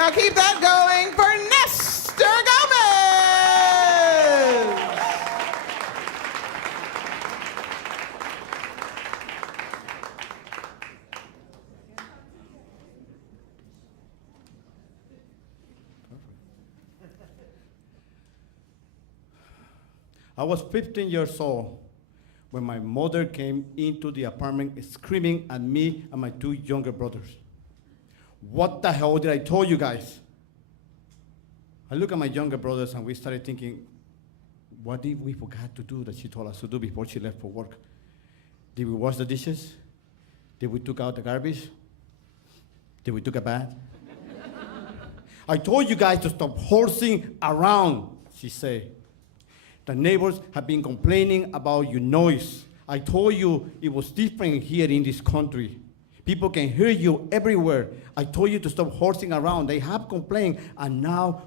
Now keep that going for Nestor Gomez. I was 15 years old when my mother came into the apartment screaming at me and my two younger brothers. What the hell did I tell you guys? I look at my younger brothers and we started thinking, what did we forget to do that she told us to do before she left for work? Did we wash the dishes? Did we took out the garbage? Did we took a bath? I told you guys to stop horsing around, she said. The neighbors have been complaining about your noise. I told you it was different here in this country. People can hear you everywhere. I told you to stop horsing around. They have complained, and now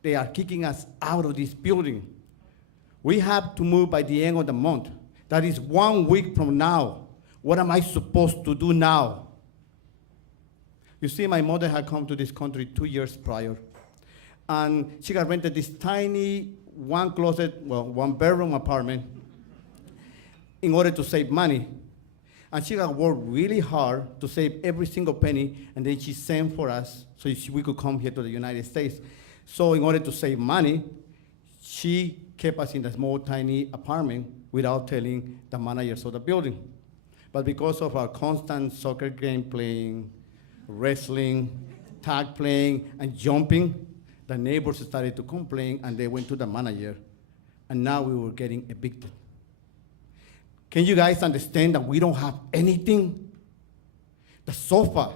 they are kicking us out of this building. We have to move by the end of the month. That is 1 week from now. What am I supposed to do now? You see, my mother had come to this country 2 years prior, and she had rented this tiny one bedroom apartment in order to save money. And she had worked really hard to save every single penny, and then she sent for us so we could come here to the United States. So in order to save money, she kept us in the small, tiny apartment without telling the managers of the building. But because of our constant soccer game playing, wrestling, tag playing, and jumping, the neighbors started to complain, and they went to the manager, and now we were getting evicted. Can you guys understand that we don't have anything? The sofa,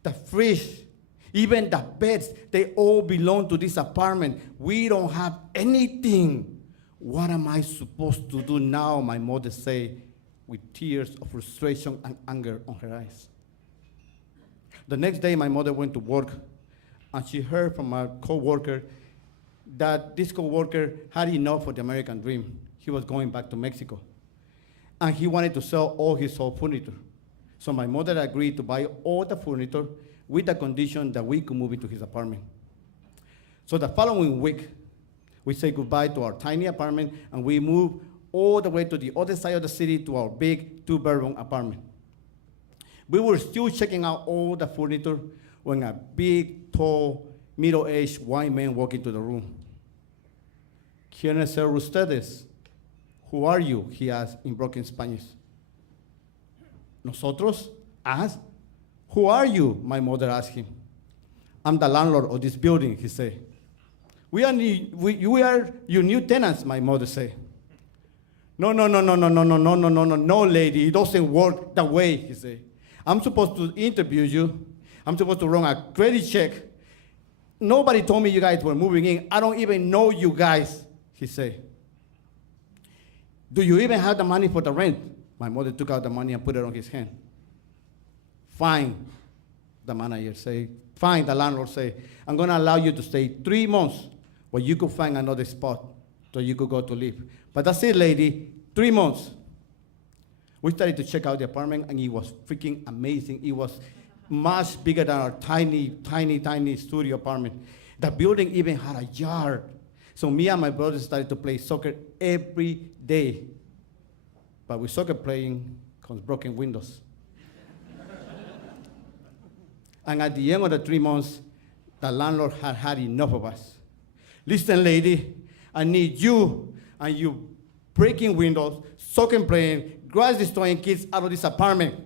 the fridge, even the beds, they all belong to this apartment. We don't have anything. What am I supposed to do now? My mother said, with tears of frustration and anger on her eyes. The next day, my mother went to work, and she heard from a coworker that this coworker had enough for the American dream. He was going back to Mexico, and he wanted to sell all his old furniture. So my mother agreed to buy all the furniture with the condition that we could move into his apartment. So the following week, we said goodbye to our tiny apartment, and we moved all the way to the other side of the city to our big 2-bedroom apartment. We were still checking out all the furniture when a big, tall, middle-aged white man walked into the room. ¿Quiénes son ustedes? Who are you? He asked in broken Spanish. Nosotros? Asked. Who are you? My mother asked him. I'm the landlord of this building, he said. We are your new tenants, my mother said. No, lady, it doesn't work that way, he said. I'm supposed to interview you. I'm supposed to run a credit check. Nobody told me you guys were moving in. I don't even know you guys, he said. Do you even have the money for the rent? My mother took out the money and put it on his hand. Fine, the manager said. Fine, the landlord said. I'm going to allow you to stay 3 months where you could find another spot so you could go to live. But that's it, lady, 3 months. We started to check out the apartment, and it was freaking amazing. It was much bigger than our tiny studio apartment. The building even had a yard. So me and my brothers started to play soccer every day. But with soccer playing comes broken windows. And at the end of the 3 months, the landlord had had enough of us. Listen, lady, I need you and you breaking windows, soccer playing, grass destroying kids out of this apartment.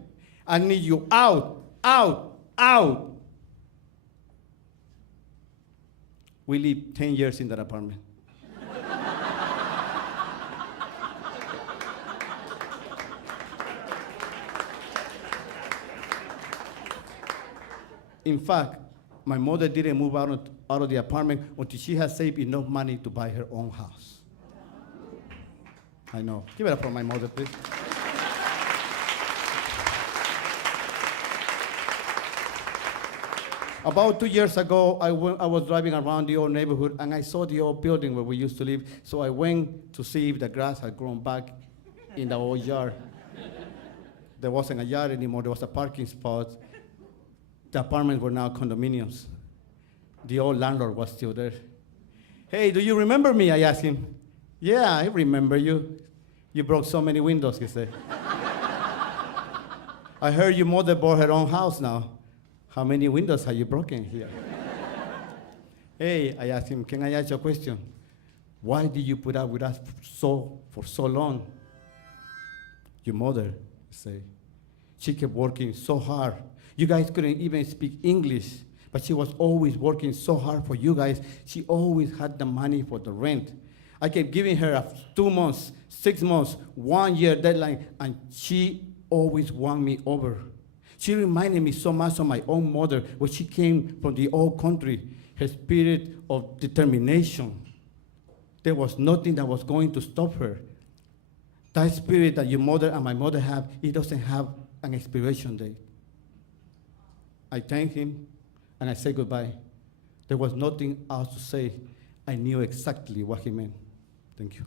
I need you out. We lived 10 years in that apartment. In fact, my mother didn't move out of the apartment until she had saved enough money to buy her own house. I know. Give it up for my mother, please. About 2 years ago, I was driving around the old neighborhood, and I saw the old building where we used to live. So I went to see if the grass had grown back in the old yard. There wasn't a yard anymore. There was a parking spot. The apartments were now condominiums. The old landlord was still there. Hey, do you remember me? I asked him. Yeah, I remember you. You broke so many windows, he said. I heard your mother bought her own house now. How many windows have you broken here? Hey, I asked him, can I ask you a question? Why did you put up with us for so long? Your mother, say, she kept working so hard. You guys couldn't even speak English, but she was always working so hard for you guys. She always had the money for the rent. I kept giving her 2 months, 6 months, 1 year deadline, and she always won me over. She reminded me so much of my own mother when she came from the old country, her spirit of determination. There was nothing that was going to stop her. That spirit that your mother and my mother have, it doesn't have an expiration date. I thanked him and I said goodbye. There was nothing else to say. I knew exactly what he meant. Thank you.